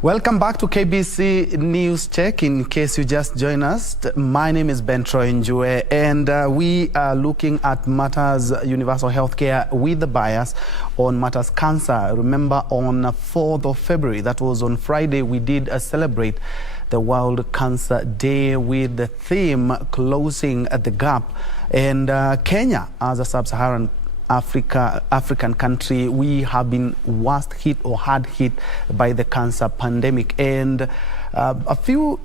Welcome back to KBC News Check. In case you just joined us, my name is Njue, and we are looking at matters universal healthcare with the bias on matters cancer. Remember, on 4th of February, that was on Friday, we did celebrate the World Cancer Day with the theme Closing the Gap. And Kenya, as a sub-Saharan African country, we have been worst hit or hard hit by the cancer pandemic. And a few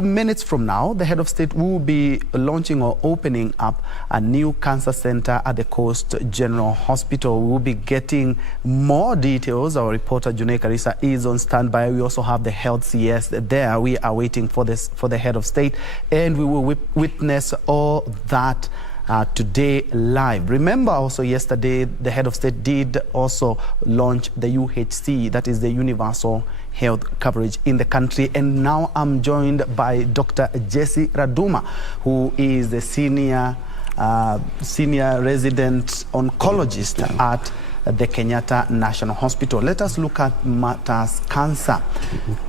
minutes from now, the head of state will be launching or opening up a new cancer center at the Coast General Hospital. We will be getting more details. Our reporter Njue Karisa is on standby. We also have the health CS there. We are waiting for the head of state, and we will witness all that today live. Remember also yesterday the head of state did also launch the UHC, that is the universal health coverage in the country. And now I'm joined by Dr. Raduma, who is the senior resident oncologist at the Kenyatta National Hospital. Let us look at matters cancer.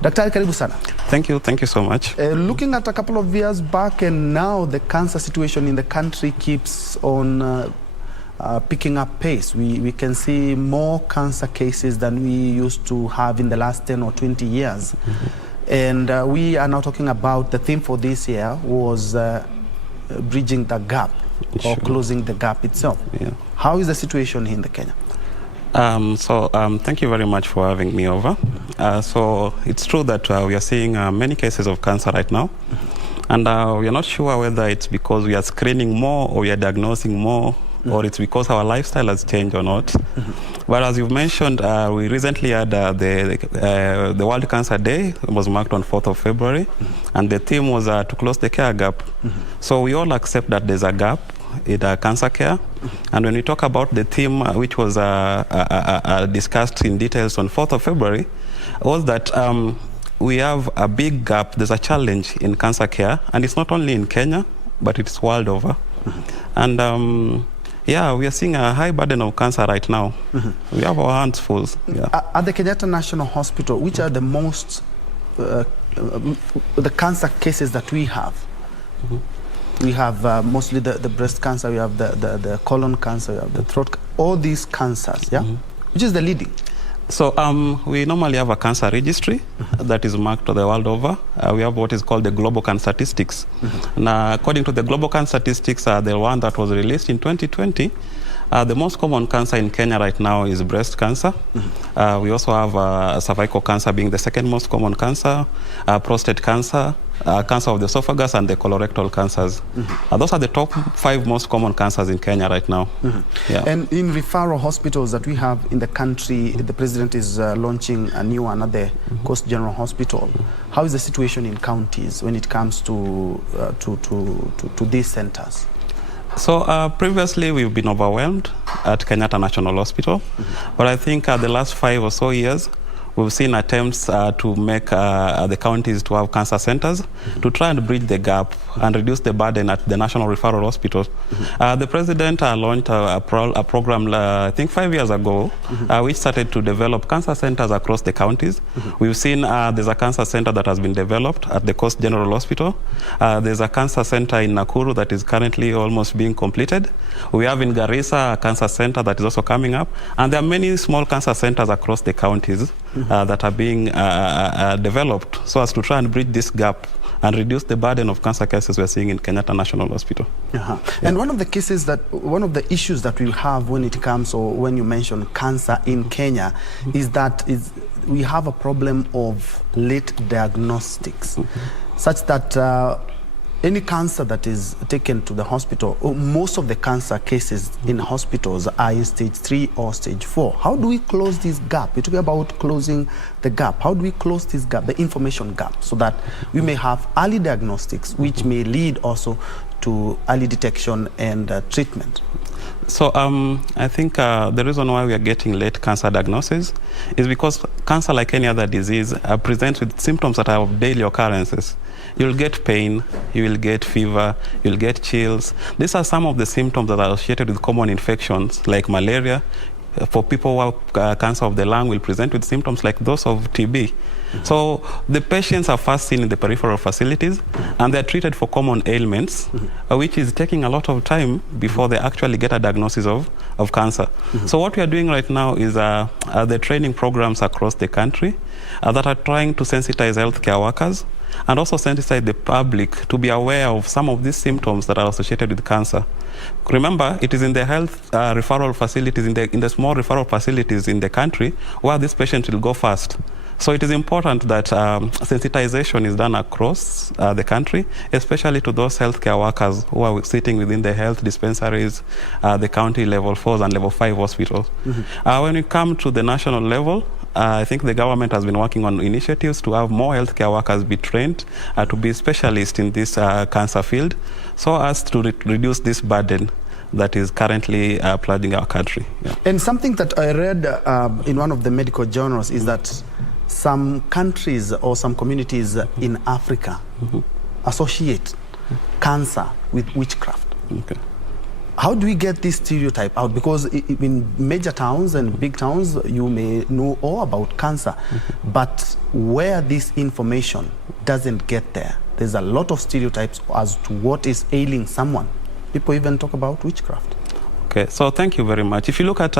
Dr. Karibu sana. Thank you so much. Looking at a couple of years back and now, the cancer situation in the country keeps on picking up pace. We can see more cancer cases than we used to have in the last 10 or 20 years. And we are now talking about the theme for this year was bridging the gap or closing the gap itself. Yeah. How is the situation in the Kenya? Thank you very much for having me over. So it's true that we are seeing many cases of cancer right now. And we are not sure whether it's because we are screening more or we are diagnosing more, or it's because our lifestyle has changed or not. But as you've mentioned, we recently had the World Cancer Day. It was marked on 4th of February. And the theme was to close the care gap. So we all accept that there's a gap in cancer care. And when we talk about the theme, which was discussed in details on 4th of February, was that we have a big gap. There's a challenge in cancer care, and it's not only in Kenya, but it's world over. And yeah, we are seeing a high burden of cancer right now. We have our hands full. Yeah. At the Kenyatta National Hospital, which are the most the cancer cases that we have? We have mostly the breast cancer, we have the colon cancer, we have the throat, all these cancers, yeah? Which is the leading? So we normally have a cancer registry that is marked the world over. We have what is called the Global Cancer Statistics. Now, according to the Global Cancer Statistics, the one that was released in 2020, the most common cancer in Kenya right now is breast cancer. We also have cervical cancer being the second most common cancer, prostate cancer, cancer of the esophagus, and the colorectal cancers. Those are the top 5 most common cancers in Kenya right now. Yeah. And in referral hospitals that we have in the country, the president is launching another Coast General Hospital. How is the situation in counties when it comes to these centers? So previously we've been overwhelmed at Kenyatta National Hospital, but I think the last 5 or so years we've seen attempts to make the counties to have cancer centers to try and bridge the gap and reduce the burden at the National Referral Hospital. The president launched a program, I think 5 years ago, which started to develop cancer centers across the counties. We've seen there's a cancer center that has been developed at the Coast General Hospital. There's a cancer center in Nakuru that is currently almost being completed. We have in Garissa a cancer center that is also coming up. And there are many small cancer centers across the counties that are being developed so as to try and bridge this gap and reduce the burden of cancer cases we're seeing in Kenyatta National Hospital. Yeah. And one of the issues that we have when it comes, or when you mention cancer in Kenya, is that we have a problem of late diagnostics, such that any cancer that is taken to the hospital, most of the cancer cases in hospitals are in stage 3 or stage 4. How do we close this gap? We're talking about closing the gap. How do we close this gap, the information gap, so that we may have early diagnostics, which may lead also to early detection and treatment? So I think the reason why we are getting late cancer diagnosis is because cancer, like any other disease, presents with symptoms that are of daily occurrences. You'll get pain, you will get fever, you'll get chills. These are some of the symptoms that are associated with common infections like malaria. for people who have cancer of the lung will present with symptoms like those of TB. So the patients are first seen in the peripheral facilities, and they're treated for common ailments, which is taking a lot of time before they actually get a diagnosis of cancer. So what we are doing right now is the training programs across the country that are trying to sensitize healthcare workers and also sensitize the public to be aware of some of these symptoms that are associated with cancer. Remember, it is in the health referral facilities, in the small referral facilities in the country where this patient will go first. So it is important that sensitization is done across the country, especially to those healthcare workers who are sitting within the health dispensaries, the county level 4s and level 5 hospitals. When we come to the national level, I think the government has been working on initiatives to have more healthcare workers be trained to be specialists in this cancer field, so as to reduce this burden that is currently plaguing our country. Yeah. And something that I read in one of the medical journals is that some countries or some communities in Africa associate cancer with witchcraft. Okay. How do we get this stereotype out? Because in major towns and big towns, you may know all about cancer, but where this information doesn't get there, there's a lot of stereotypes as to what is ailing someone. People even talk about witchcraft. Okay, so thank you very much. If you look at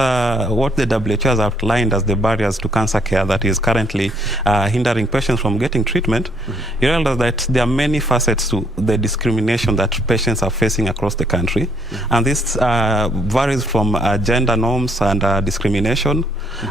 what the WHO has outlined as the barriers to cancer care that is currently hindering patients from getting treatment, you realize that there are many facets to the discrimination that patients are facing across the country. And this varies from gender norms and discrimination,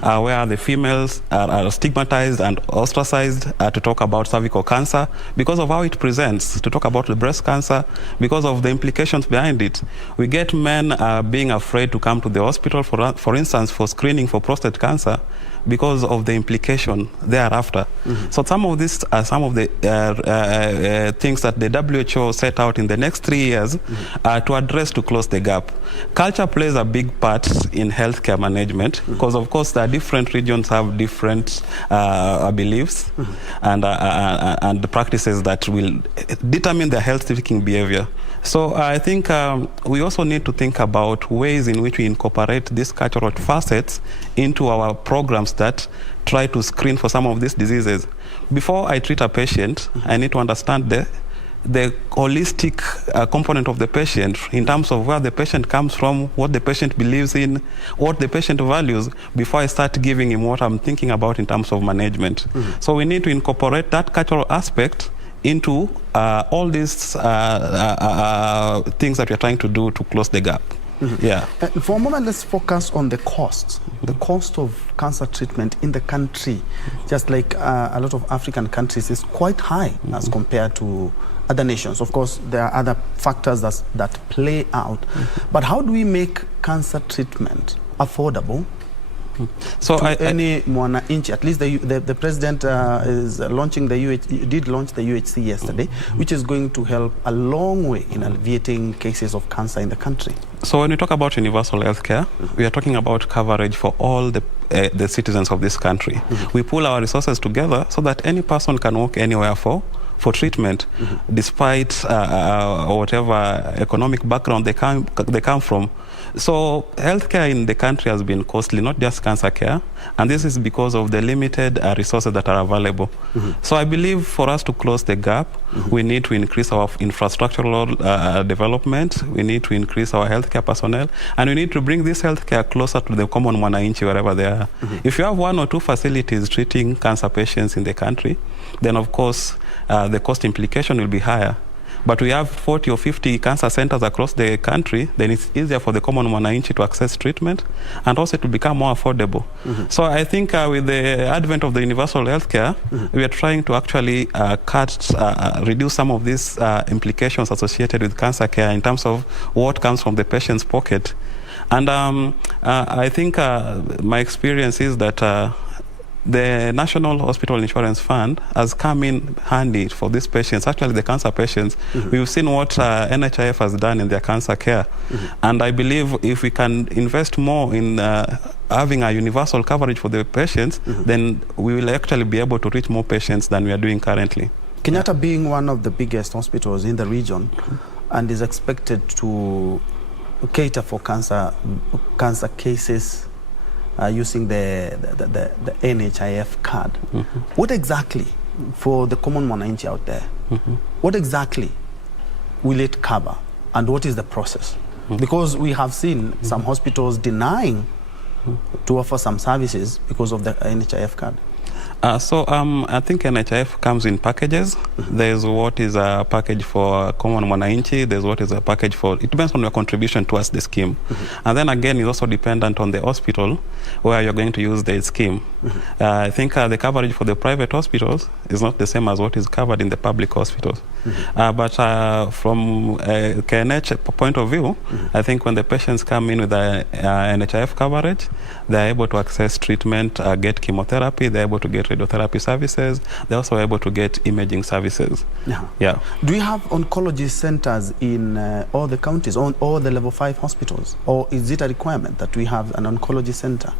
where the females are stigmatized and ostracized to talk about cervical cancer because of how it presents, to talk about the breast cancer because of the implications behind it. We get men being afraid to come to the hospital, for instance, for screening for prostate cancer because of the implication thereafter. So some of these are some of the things that the WHO set out in the next 3 years to address, to close the gap. Culture plays a big part in healthcare management because, of course, the different regions have different beliefs and practices that will determine their health-seeking behavior. So I think we also need to think about ways in which we incorporate these cultural facets into our programs that try to screen for some of these diseases. Before I treat a patient, I need to understand the holistic component of the patient in terms of where the patient comes from, what the patient believes in, what the patient values, before I start giving him what I'm thinking about in terms of management. So we need to incorporate that cultural aspect into all these things that we're trying to do to close the gap. Yeah. For a moment, let's focus on the cost. The cost of cancer treatment in the country, just like a lot of African countries, is quite high as compared to other nations. Of course, there are other factors that play out. But how do we make cancer treatment affordable? So any mwananchi, at least the president is launching did launch the UHC yesterday, which is going to help a long way in alleviating cases of cancer in the country. So when we talk about universal health care, we are talking about coverage for all the citizens of this country. We pull our resources together so that any person can walk anywhere for treatment, despite whatever economic background they come from. So healthcare in the country has been costly, not just cancer care, and this is because of the limited resources that are available. So I believe for us to close the gap, we need to increase our infrastructural development, we need to increase our healthcare personnel, and we need to bring this healthcare closer to the common mwananchi wherever they are. If you have 1 or 2 facilities treating cancer patients in the country, then of course the cost implication will be higher. But we have 40 or 50 cancer centers across the country, then it's easier for the common mwananchi to access treatment and also to become more affordable. So I think with the advent of the universal healthcare, we are trying to actually reduce some of these implications associated with cancer care in terms of what comes from the patient's pocket. And I think my experience is that the National Hospital Insurance Fund has come in handy for these patients, actually the cancer patients. We've seen what NHIF has done in their cancer care. And I believe if we can invest more in having a universal coverage for the patients, then we will actually be able to reach more patients than we are doing currently. Kenyatta being one of the biggest hospitals in the region and is expected to cater for cancer cases using the NHIF card. What exactly, for the common mwananchi out there, what exactly will it cover, and what is the process? Because we have seen some hospitals denying to offer some services because of the NHIF card. I think NHIF comes in packages. There's what is a package for common mwananchi, there's what is a package for, it depends on your contribution towards the scheme. And then again, it's also dependent on the hospital where you're going to use the scheme. I think the coverage for the private hospitals is not the same as what is covered in the public hospitals. But from a KNH point of view, I think when the patients come in with the NHIF coverage, they're able to access treatment, get chemotherapy, they're able to get radiotherapy services, they're also able to get imaging services. Yeah. Do you have oncology centers in all the counties, on all the level 5 hospitals? Or is it a requirement that we have an oncology center?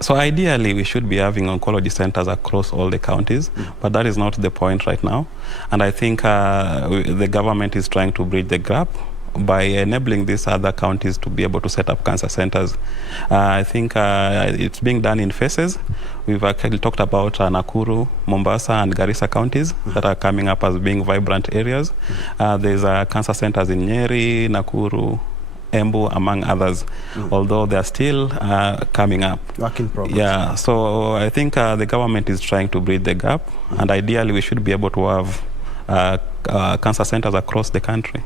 So ideally, we should be having oncology centers across all the counties, but that is not the point right now. And I think the government is trying to bridge the gap by enabling these other counties to be able to set up cancer centers. I think it's being done in phases. We've actually talked about Nakuru, Mombasa, and Garissa counties that are coming up as being vibrant areas. There's cancer centers in Nyeri, Nakuru, Embu, among others, although they're still coming up. Work in progress. Yeah, so I think the government is trying to bridge the gap, and ideally we should be able to have cancer centers across the country.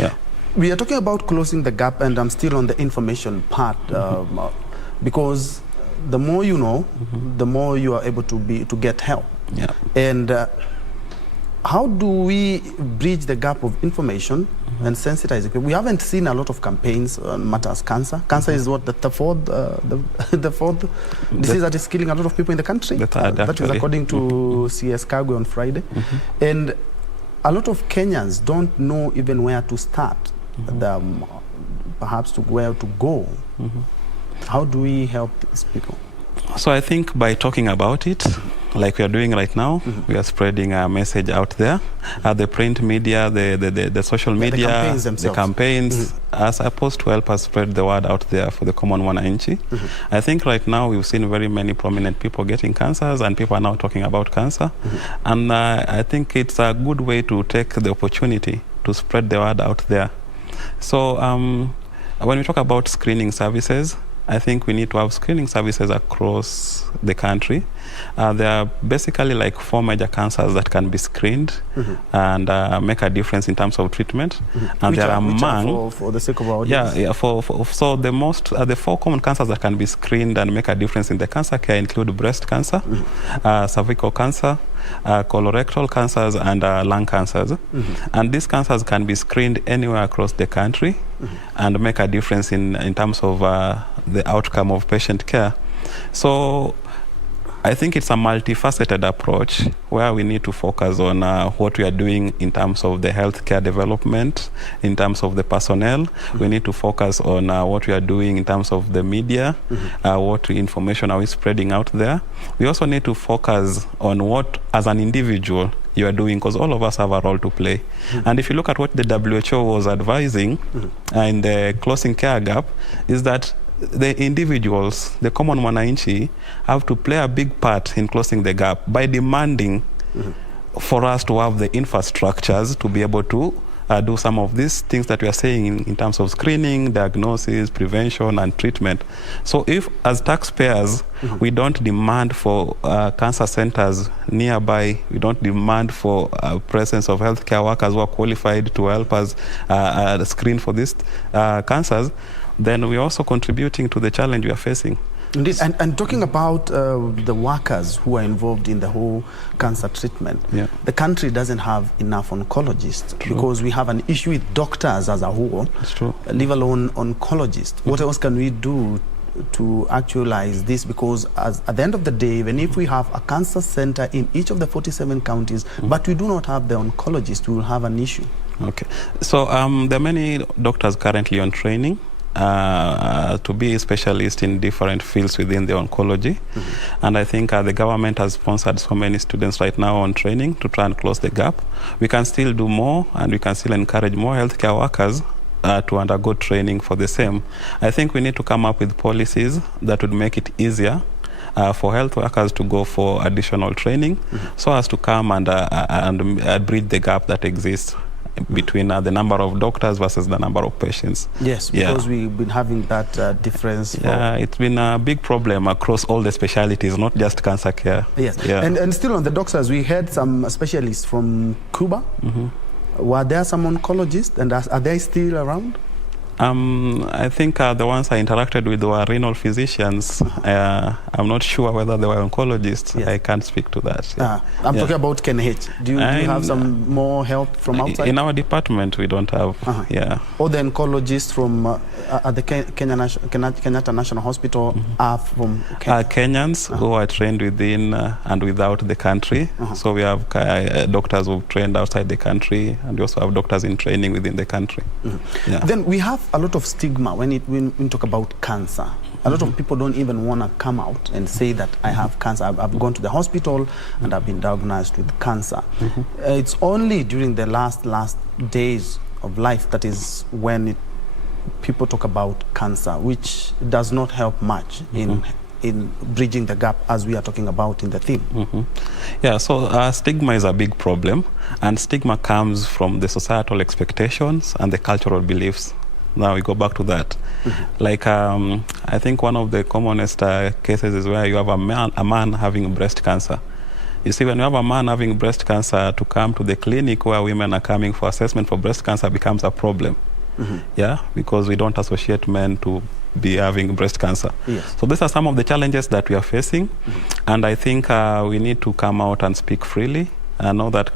Yeah. We are talking about closing the gap, and I'm still on the information part, because the more you know, the more you are able to get help. Yeah. And how do we bridge the gap of information and sensitizing? We haven't seen a lot of campaigns on matters cancer. Cancer is what, the fourth disease that is killing a lot of people in the country. The third, that is according to CS Kagwe on Friday. And a lot of Kenyans don't know even where to start, perhaps to where to go. How do we help these people? So I think by talking about it, like we are doing right now, we are spreading a message out there. The print media, the social media, the campaigns are supposed to help us spread the word out there for the common mwananchi. I think right now we've seen very many prominent people getting cancers, and people are now talking about cancer. And I think it's a good way to take the opportunity to spread the word out there. So when we talk about screening services, I think we need to have screening services across the country. There are basically like 4 major cancers that can be screened and make a difference in terms of treatment. And there are among, for the sake of our audience. So the 4 common cancers that can be screened and make a difference in the cancer care include breast cancer, cervical cancer, colorectal cancers, and lung cancers. And these cancers can be screened anywhere across the country and make a difference in terms of the outcome of patient care. So I think it's a multifaceted approach where we need to focus on what we are doing in terms of the healthcare development, in terms of the personnel. We need to focus on what we are doing in terms of the media, what information are we spreading out there. We also need to focus on what, as an individual, you are doing, because all of us have a role to play. And if you look at what the WHO was advising in the closing care gap, is that the individuals, the common mwananchi, have to play a big part in closing the gap by demanding for us to have the infrastructures to be able to do some of these things that we are saying in terms of screening, diagnosis, prevention, and treatment. So if, as taxpayers, we don't demand for cancer centers nearby, we don't demand for presence of healthcare workers who are qualified to help us screen for these cancers, then we're also contributing to the challenge we are facing. Indeed, and talking about the workers who are involved in the whole cancer treatment, the country doesn't have enough oncologists because we have an issue with doctors as a whole, leave alone oncologists. What else can we do to actualize this? Because at the end of the day, even if we have a cancer center in each of the 47 counties, but we do not have the oncologist, we will have an issue. Okay, so there are many doctors currently on training to be a specialist in different fields within the oncology. And I think the government has sponsored so many students right now on training to try and close the gap. We can still do more, and we can still encourage more healthcare workers to undergo training for the same. I think we need to come up with policies that would make it easier for health workers to go for additional training, so as to come and bridge the gap that exists between the number of doctors versus the number of patients. Yes, because we've been having that difference. Yeah, it's been a big problem across all the specialties, not just cancer care. Yes, and still on the doctors, we had some specialists from Cuba. Were there some oncologists, and are they still around? I think the ones I interacted with were renal physicians. I'm not sure whether they were oncologists. Yes. I can't speak to that. I'm talking about KNH. Do you have some more help from outside? In our department, we don't have. All the oncologists from the Kenyatta National Hospital are from Kenya? Kenyans who are trained within and without the country. So we have doctors who've trained outside the country, and we also have doctors in training within the country. Then we have a lot of stigma when we talk about cancer. A lot of people don't even want to come out and say that I have cancer. I've gone to the hospital and I've been diagnosed with cancer. It's only during the last days of life that is when people talk about cancer, which does not help much in bridging the gap, as we are talking about in the theme. Yeah, so stigma is a big problem, and stigma comes from the societal expectations and the cultural beliefs. Now we go back to that. Like I think one of the commonest cases is where you have a man having breast cancer. You see, when you have a man having breast cancer, to come to the clinic where women are coming for assessment for breast cancer becomes a problem. Yeah, because we don't associate men to be having breast cancer. So these are some of the challenges that we are facing, and I think we need to come out and speak freely. I know that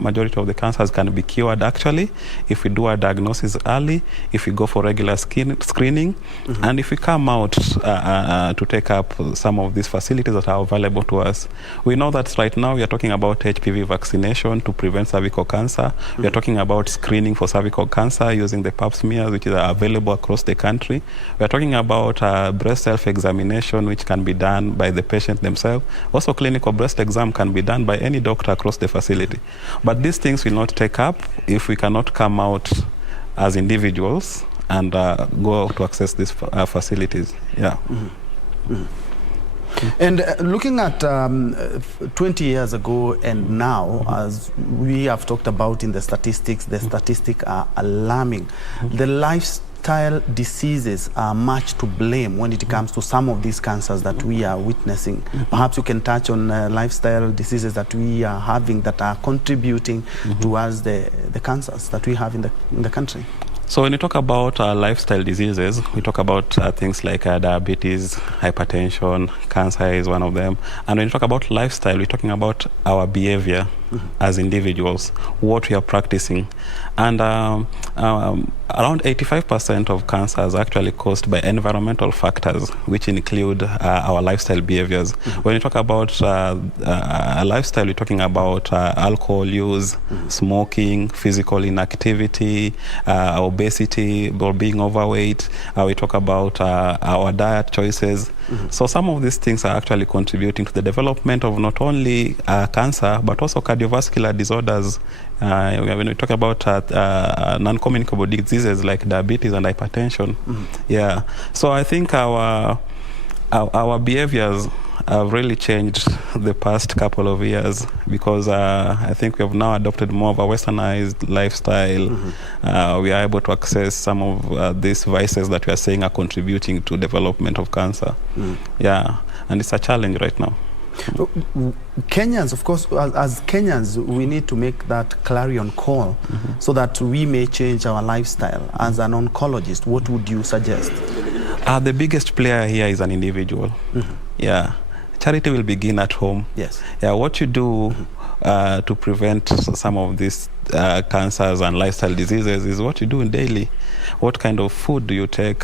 majority of the cancers can be cured actually if we do a diagnosis early, if we go for regular screening, and if we come out to take up some of these facilities that are available to us. We know that right now we are talking about HPV vaccination to prevent cervical cancer. We are talking about screening for cervical cancer using the pap smears, which is available across the country. We are talking about breast self-examination, which can be done by the patient themselves. Also, clinical breast exam can be done by any doctor across the facility. But these things will not take up if we cannot come out as individuals and go to access these facilities. And looking at 20 years ago and now, as we have talked about in the statistics, the statistics are alarming. The lifestyle diseases are much to blame when it comes to some of these cancers that we are witnessing. Perhaps you can touch on lifestyle diseases that we are having that are contributing towards the cancers that we have in the country. So when we talk about lifestyle diseases, we talk about things like diabetes, hypertension, cancer is one of them. And when we talk about lifestyle, we're talking about our behavior as individuals, what we are practicing. And around 85% of cancer is actually caused by environmental factors, which include our lifestyle behaviors. When we talk about lifestyle, we're talking about alcohol use, smoking, physical inactivity, obesity, or being overweight. We talk about our diet choices. So some of these things are actually contributing to the development of not only cancer, but also cardiovascular disorders. When we talk about non-communicable diseases like diabetes and hypertension. So I think our behaviors have really changed the past couple of years, because I think we have now adopted more of a westernized lifestyle. We are able to access some of these vices that we are saying are contributing to development of cancer. And it's a challenge right now. Kenyans, of course, as Kenyans, we need to make that clarion call so that we may change our lifestyle. As an oncologist, what would you suggest? The biggest player here is an individual. Charity will begin at home. What you do to prevent some of these cancers and lifestyle diseases is what you do daily. What kind of food do you take?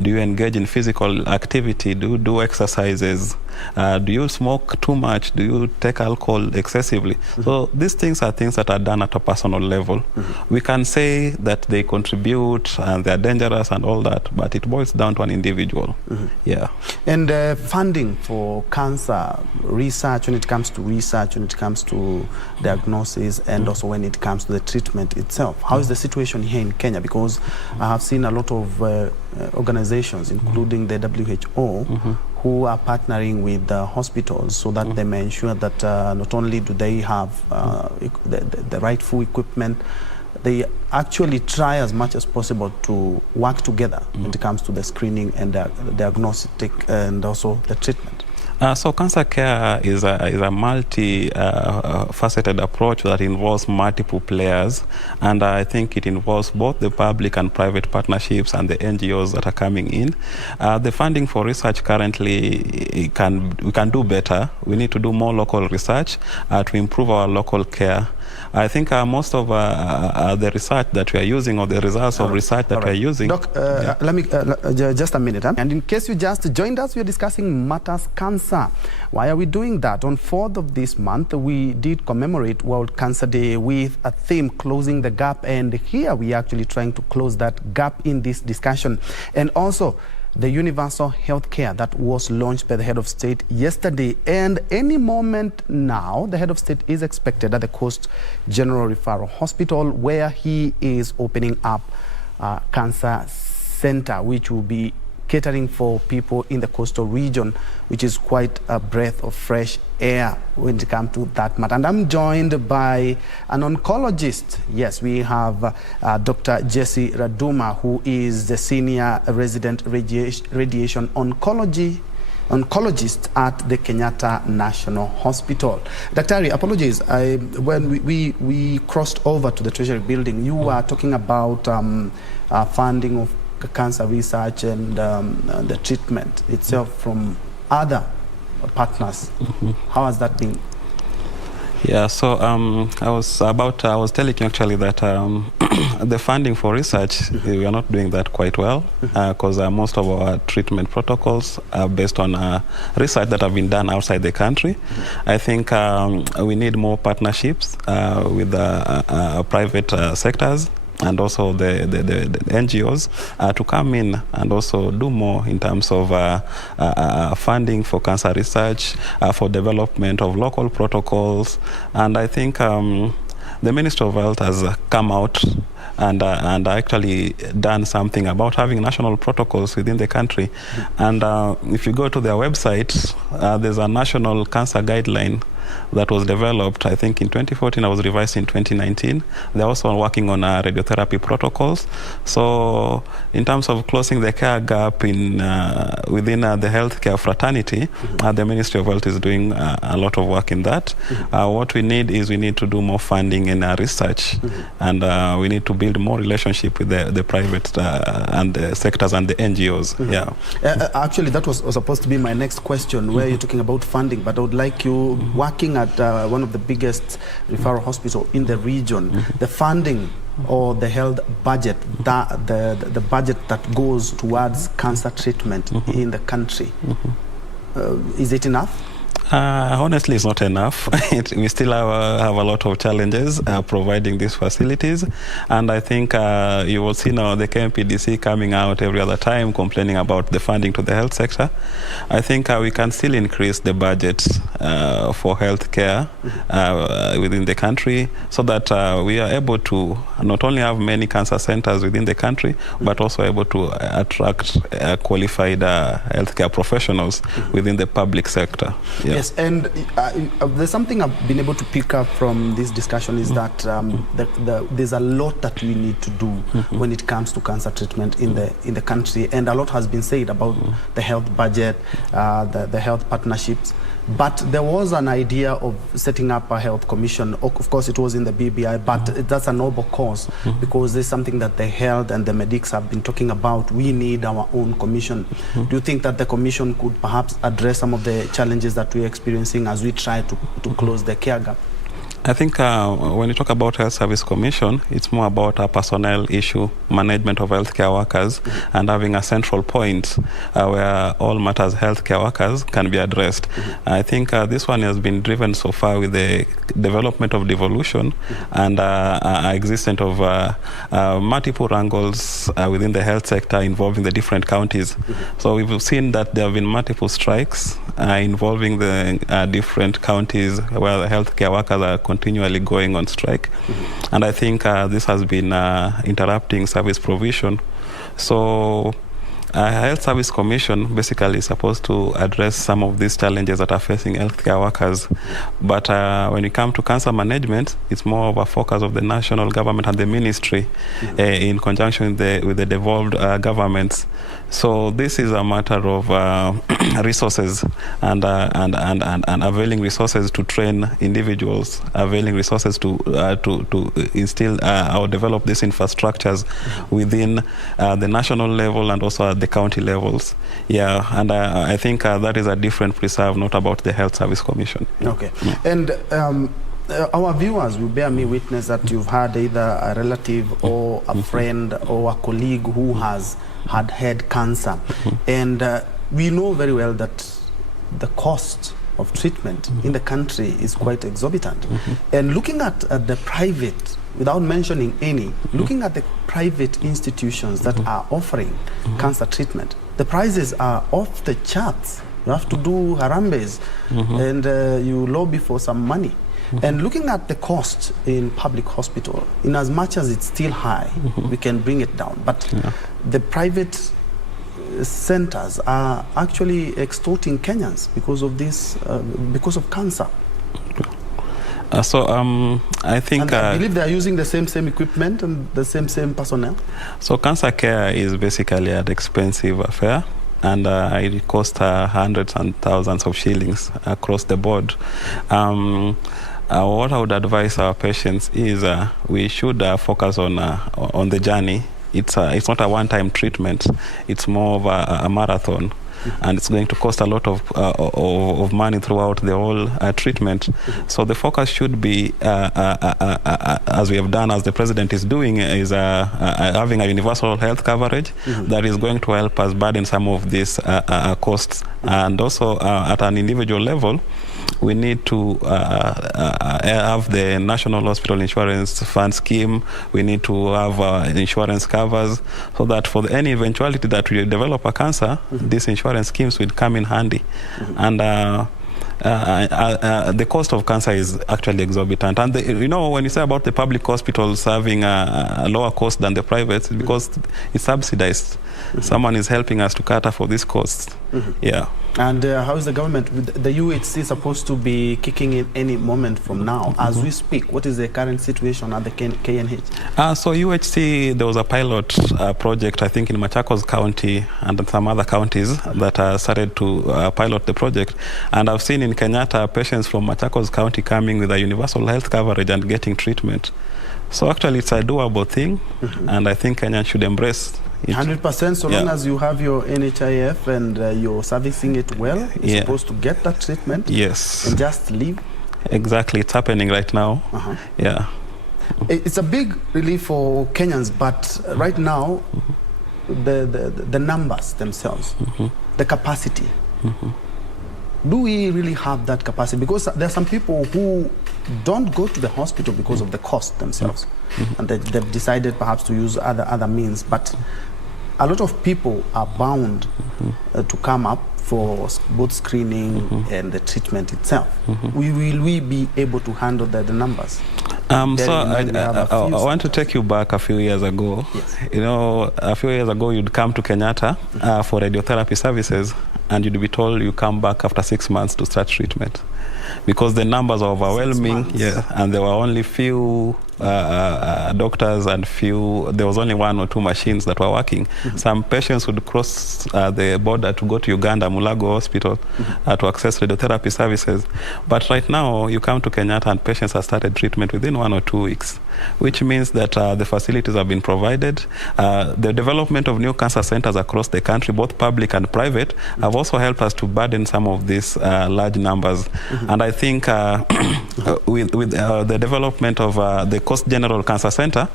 Do you engage in physical activity? Do you do exercises? Do you smoke too much? Do you take alcohol excessively? So these things are things that are done at a personal level. We can say that they contribute and they're dangerous and all that, but it boils down to an individual. Yeah. And funding for cancer research, when it comes to research, when it comes to diagnosis, and also when it comes to the treatment itself, how is the situation here in Kenya? Because I have seen a lot of organizations, including the WHO, who are partnering with the hospitals so that they may ensure that not only do they have the rightful equipment, they actually try as much as possible to work together when it comes to the screening and the diagnostic and also the treatment. So cancer care is a multi-faceted approach that involves multiple players, and I think it involves both the public and private partnerships and the NGOs that are coming in. The funding for research currently, we can do better. We need to do more local research to improve our local care. I think most of the research that we are using, or the results of research that we are using... Doc, let me, just a minute. And in case you just joined us, we are discussing matters cancer. Why are we doing that? On 4th of this month, we did commemorate World Cancer Day with a theme, Closing the Gap. And here we are actually trying to close that gap in this discussion. And also, the universal health care that was launched by the head of state yesterday. And any moment now, the head of state is expected at the Coast General Referral Hospital, where he is opening up a cancer center, which will be catering for people in the coastal region, which is quite a breath of fresh air when it comes to that matter. And I'm joined by an oncologist. Yes, we have Dr. Jesse Raduma, who is the senior resident radiation oncologist at the Kenyatta National Hospital. Dr. Apologies, when we crossed over to the Treasury building, you were talking about funding of cancer research and the treatment itself from other partners. How has that been? Yeah, so I was telling you actually that the funding for research, we are not doing that quite well, because most of our treatment protocols are based on research that have been done outside the country. I think we need more partnerships with private sectors and also the NGOs to come in and also do more in terms of funding for cancer research, for development of local protocols. And I think the Ministry of Health has come out and actually done something about having national protocols within the country. And if you go to their website, there's a national cancer guideline that was developed, I think, in 2014. I was revised in 2019. They're also working on radiotherapy protocols. So in terms of closing the care gap in within the healthcare fraternity, the Ministry of Health is doing a lot of work in that. What we need is we need to do more funding in research, and we need to build more relationship with the private and the sectors and the NGOs. Actually, that was supposed to be my next question, where you're talking about funding, but I would like you working at one of the biggest referral hospitals in the region, the funding or the health budget, the budget that goes towards cancer treatment in the country, is it enough? Honestly, it's not enough. We still have a lot of challenges providing these facilities, and I think you will see now the KMPDC coming out every other time complaining about the funding to the health sector. I think we can still increase the budget for health care within the country, so that we are able to not only have many cancer centers within the country, but also able to attract qualified healthcare professionals within the public sector. Yes, and there's something I've been able to pick up from this discussion is that there's a lot that we need to do when it comes to cancer treatment in the country, and a lot has been said about the health budget, the health partnerships. But there was an idea of setting up a health commission. Of course, it was in the BBI, but that's a noble cause, because there's something that the health and the medics have been talking about. We need our own commission. Do you think that the commission could perhaps address some of the challenges that we're experiencing as we try to close the care gap? I think when you talk about Health Service Commission, it's more about a personnel issue, management of healthcare workers, and having a central point where all matters healthcare workers can be addressed. I think this one has been driven so far with the development of devolution and existence of multiple wrangles within the health sector involving the different counties. So we've seen that there have been multiple strikes involving the different counties where the healthcare workers are continually going on strike. And I think this has been interrupting service provision. So Health Service Commission basically is supposed to address some of these challenges that are facing healthcare workers. But when it comes to cancer management, it's more of a focus of the national government and the ministry in conjunction with the devolved governments. So this is a matter of resources and availing resources to train individuals, availing resources to instill or develop these infrastructures within the national level and also at the county levels. Yeah, and I think that is a different preserve, not about the Health Service Commission. Okay. And our viewers will bear me witness that you've had either a relative or a friend or a colleague who has had cancer. And we know very well that the cost of treatment in the country is quite exorbitant. And looking at the private, without mentioning any, looking at the private institutions that are offering cancer treatment, the prices are off the charts. You have to do harambes and you lobby for some money. And looking at the cost in public hospital, in as much as it's still high, we can bring it down. But the private centers are actually extorting Kenyans because of this, because of cancer. I think... And I believe they are using the same equipment and the same personnel. So cancer care is basically an expensive affair. And it costs hundreds and thousands of shillings across the board. What I would advise our patients is we should focus on the journey. It's not a one-time treatment. It's more of a marathon. And it's going to cost a lot of money throughout the whole treatment. So the focus should be, as we have done, as the president is doing, is having a universal health coverage that is going to help us burden some of these costs. And also at an individual level, we need to have the National Hospital Insurance Fund scheme. We need to have insurance covers so that for any eventuality that we develop a cancer, these insurance schemes will come in handy. And the cost of cancer is actually exorbitant. And you know, when you say about the public hospitals having a lower cost than the private, it's because it's subsidized. Someone is helping us to cater for these costs. Yeah. And how is the government, the UHC supposed to be kicking in any moment from now? As we speak, what is the current situation at the KNH? So UHC, there was a pilot project, I think in Machakos County and some other counties that started to pilot the project. And I've seen in Kenyatta patients from Machakos County coming with a universal health coverage and getting treatment. So actually it's a doable thing, and I think Kenya should embrace 100%, so long as you have your NHIF and you're servicing it well, you're supposed to get that treatment and just leave. Exactly, it's happening right now. Yeah. It's a big relief for Kenyans, but right now, the numbers themselves, the capacity, do we really have that capacity? Because there are some people who don't go to the hospital because of the cost themselves, and they've decided perhaps to use other means, but a lot of people are bound to come up for both screening and the treatment itself. Will we be able to handle the numbers? So I want to take you back a few years ago. You know, a few years ago you'd come to Kenyatta for radiotherapy services, and you'd be told you come back after 6 months to start treatment, because the numbers are overwhelming, and there were only few doctors and there was only 1 or 2 machines that were working. Some patients would cross the border to go to Uganda, Mulago Hospital, to access radiotherapy services. But right now, you come to Kenyatta and patients have started treatment within 1 or 2 weeks, which means that the facilities have been provided. The development of new cancer centers across the country, both public and private, have also helped us to burden some of these large numbers. And I think with the development of the Coast General Cancer Center,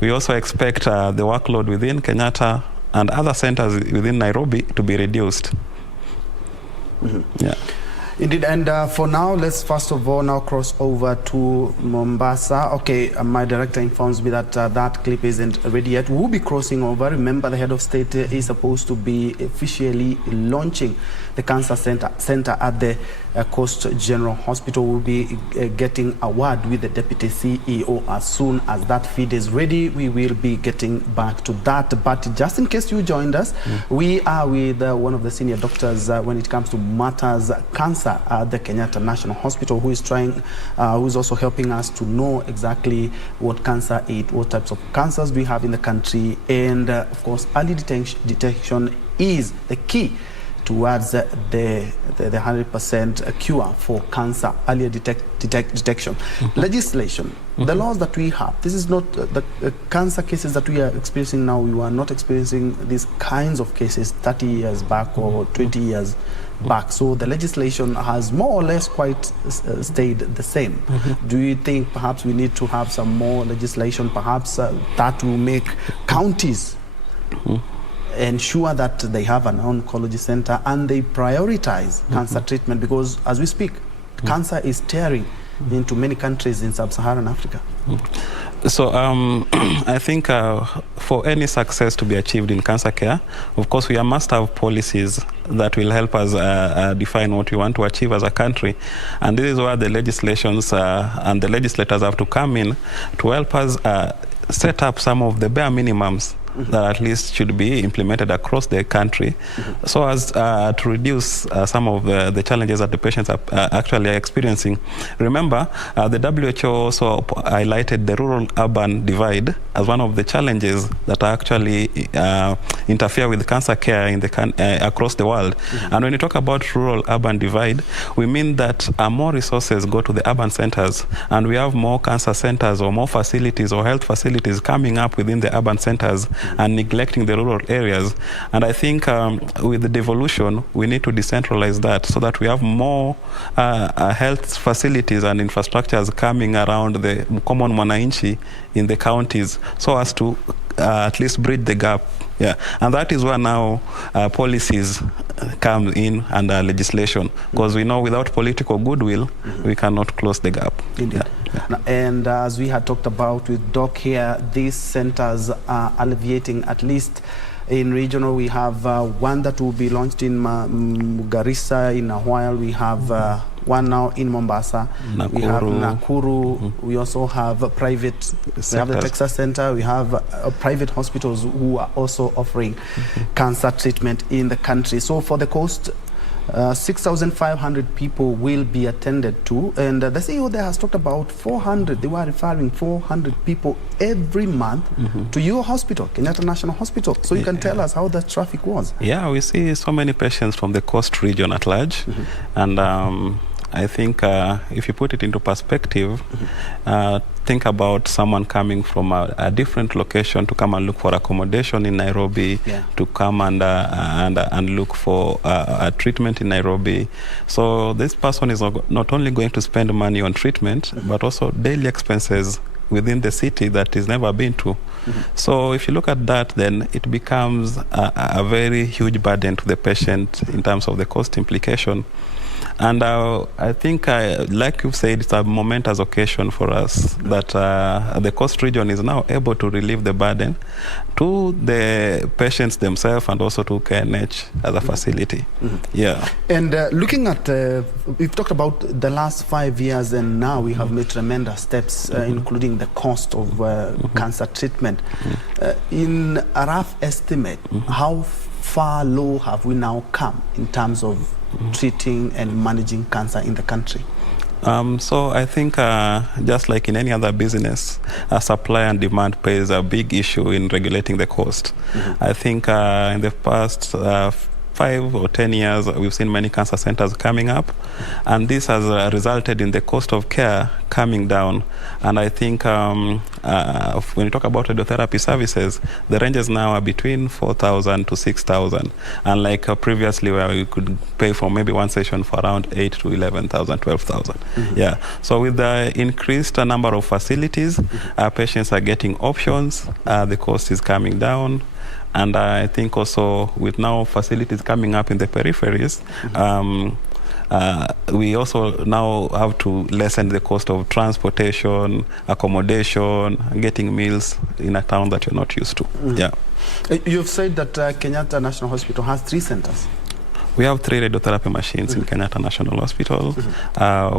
we also expect the workload within Kenyatta and other centers within Nairobi to be reduced. Yeah. Indeed, and for now, let's first of all now cross over to Mombasa. Okay, my director informs me that that clip isn't ready yet. We'll be crossing over. Remember, the head of state is supposed to be officially launching the cancer center at the Coast General Hospital. Will be getting a word with the deputy CEO as soon as that feed is ready. We will be getting back to that. But just in case you joined us, we are with one of the senior doctors when it comes to matters cancer at the Kenyatta National Hospital, who is also helping us to know exactly what cancer is, what types of cancers we have in the country, and of course, early detection is the key towards the 100% cure for cancer, earlier detection. Legislation, the laws that we have, this is not the cancer cases that we are experiencing now. We were not experiencing these kinds of cases 30 years back or 20 years back. So the legislation has more or less quite stayed the same. Do you think perhaps we need to have some more legislation, perhaps that will make counties ensure that they have an oncology center and they prioritize cancer treatment? Because as we speak, cancer is tearing into many countries in sub-Saharan Africa. So I think for any success to be achieved in cancer care, of course, we must have policies that will help us define what we want to achieve as a country. And this is where the legislations and the legislators have to come in to help us set up some of the bare minimums that at least should be implemented across the country, so as to reduce some of the challenges that the patients are actually experiencing. Remember, the WHO also highlighted the rural-urban divide as one of the challenges that actually interfere with cancer care in across the world. And when you talk about rural-urban divide, we mean that more resources go to the urban centers, and we have more cancer centers or more facilities or health facilities coming up within the urban centers and neglecting the rural areas. And I think with the devolution, we need to decentralize that so that we have more health facilities and infrastructures coming around the common mwananchi in the counties, so as to at least bridge the gap. Yeah, and that is where now policies come in under legislation, because we know without political goodwill, we cannot close the gap. Indeed. Yeah. And as we had talked about with Doc here, these centers are alleviating, at least in regional. We have one that will be launched in Garissa in a while. We have one now in Mombasa. Nakuru. We have Nakuru. We also have private. We have the Texas Center. We have private hospitals who are also offering cancer treatment in the country. So for the coast, 6,500 people will be attended to, and the CEO there has talked about 400. They were referring 400 people every month to your hospital, Kenyatta National Hospital. So you can tell us how the traffic was. Yeah, we see so many patients from the coast region at large, and I think if you put it into perspective, think about someone coming from a different location to come and look for accommodation in Nairobi, to come and look for a treatment in Nairobi. So this person is not only going to spend money on treatment, but also daily expenses within the city that he's never been to. So if you look at that, then it becomes a very huge burden to the patient in terms of the cost implication. And I think, like you've said, it's a momentous occasion for us that the coast region is now able to relieve the burden to the patients themselves and also to KNH as a facility. Yeah. And looking at, we've talked about the last 5 years, and now we have made tremendous steps, including the cost of cancer treatment. In a rough estimate, how far low have we now come in terms of treating and managing cancer in the country? So I think just like in any other business, supply and demand plays a big issue in regulating the cost. I think in the past 5 or 10 years, we've seen many cancer centers coming up, and this has resulted in the cost of care coming down. And I think when you talk about radiotherapy services, the ranges now are between 4,000 to 6,000, unlike previously where we could pay for maybe one session for around 8 to 11,000, 12,000. Yeah. So with the increased number of facilities, patients are getting options. The cost is coming down. And I think also with now facilities coming up in the peripheries, we also now have to lessen the cost of transportation, accommodation, getting meals in a town that you're not used to. Yeah. You've said that Kenyatta National Hospital has 3 centers. We have 3 radiotherapy machines in Kenyatta National Hospital.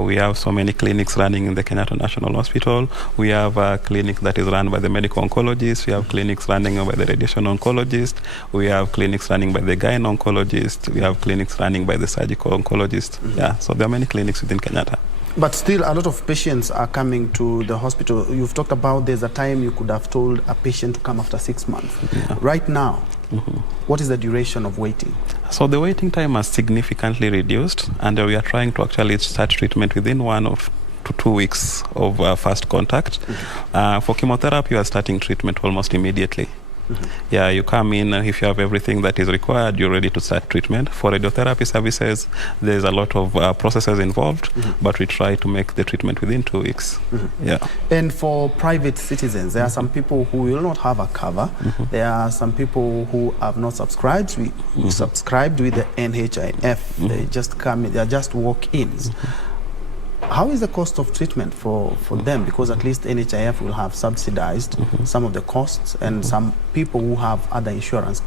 We have so many clinics running in the Kenyatta National Hospital. We have a clinic that is run by the medical oncologist. We have clinics running by the radiation oncologist. We have clinics running by the gyne oncologist. We have clinics running by the surgical oncologist. Yeah, so there are many clinics within Kenyatta. But still, a lot of patients are coming to the hospital. You've talked about there's a time you could have told a patient to come after 6 months. Yeah. Right now, what is the duration of waiting? So the waiting time has significantly reduced, and we are trying to actually start treatment within 1 to 2 weeks of first contact. For chemotherapy, we are starting treatment almost immediately. Yeah, you come in, if you have everything that is required, you're ready to start treatment. For radiotherapy services, there's a lot of processes involved, but we try to make the treatment within 2 weeks. Yeah. And for private citizens, there are some people who will not have a cover. There are some people who have not subscribed. We subscribed with the NHIF. They just come in, they are just walk-ins. How is the cost of treatment for them? Because at least NHIF will have subsidized some of the costs, and some people who have other insurance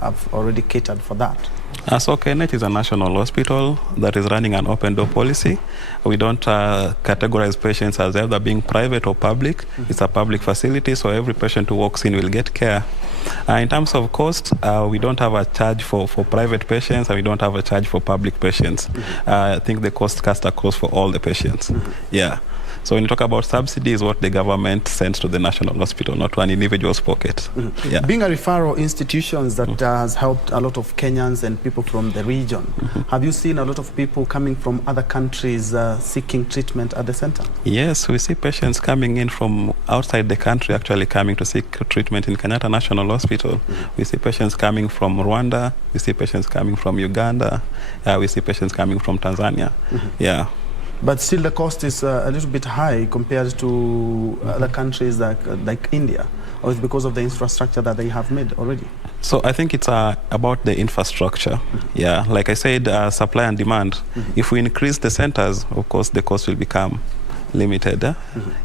have already catered for that. So KNH is a national hospital that is running an open door policy. We don't categorize patients as either being private or public. It's a public facility, so every patient who walks in will get care. In terms of cost, we don't have a charge for private patients, and we don't have a charge for public patients. I think the cost cuts across for all the patients. Yeah. So when you talk about subsidies, what the government sends to the national hospital, not to an individual's pocket. Yeah. Being a referral institution that has helped a lot of Kenyans and people from the region, have you seen a lot of people coming from other countries seeking treatment at the center? Yes, we see patients coming in from outside the country actually coming to seek treatment in Kenyatta National Hospital. We see patients coming from Rwanda, we see patients coming from Uganda, we see patients coming from Tanzania. Yeah. But still the cost is a little bit high compared to other countries like India, or it's because of the infrastructure that they have made already? So I think it's about the infrastructure. Yeah, like I said, supply and demand. If we increase the centers, of course, the cost will become limited.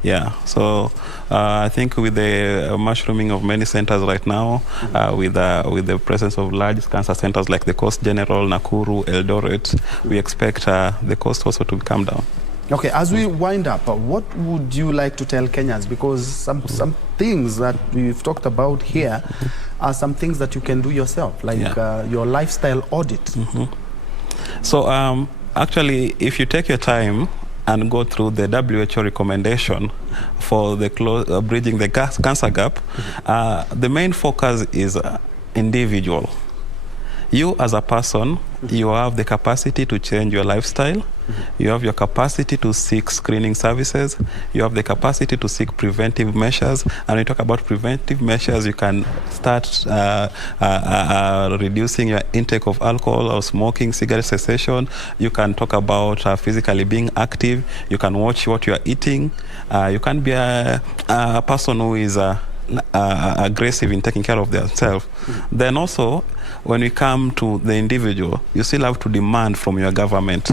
Yeah, so I think with the mushrooming of many centers right now, with the presence of large cancer centers like the Coast General, Nakuru, Eldoret, we expect the cost also to come down. Okay, as we wind up, what would you like to tell Kenyans? Because some things that we've talked about here are some things that you can do yourself, like your lifestyle audit. So actually, if you take your time and go through the WHO recommendation for the bridging the cancer gap, the main focus is individual. You as a person, you have the capacity to change your lifestyle. You have your capacity to seek screening services. You have the capacity to seek preventive measures. And when you talk about preventive measures, you can start reducing your intake of alcohol or smoking, cigarette cessation. You can talk about physically being active. You can watch what you are eating. You can be a person who is aggressive in taking care of themselves. Then also, when we come to the individual, you still have to demand from your government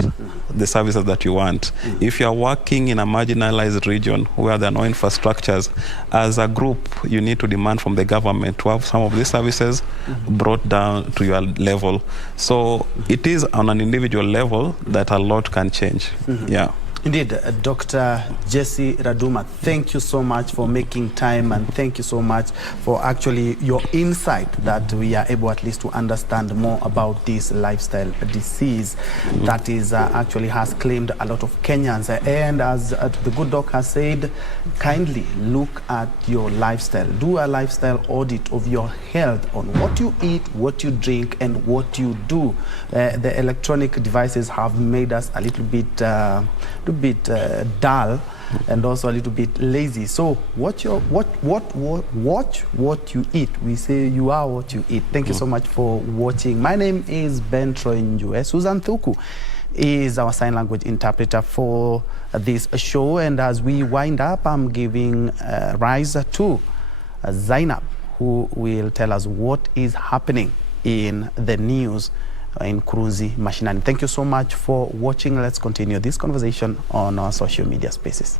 the services that you want. If you are working in a marginalized region where there are no infrastructures, as a group, you need to demand from the government to have some of these services brought down to your level. So it is on an individual level that a lot can change. Yeah. Indeed, Dr. Jesse Raduma, thank you so much for making time, and thank you so much for actually your insight that we are able at least to understand more about this lifestyle disease that is actually has claimed a lot of Kenyans. And as the good doc has said, kindly look at your lifestyle. Do a lifestyle audit of your health on what you eat, what you drink, and what you do. The electronic devices have made us a little bit dull and also a little bit lazy. So watch what you eat. We say you are what you eat. Thank you so much for watching. My name is Njue. Susan Thuku is our sign language interpreter for this show, and as we wind up, I'm giving rise to Zainab, who will tell us what is happening in the news in Kurunzi Mashinani. Thank you so much for watching. Let's continue this conversation on our social media spaces.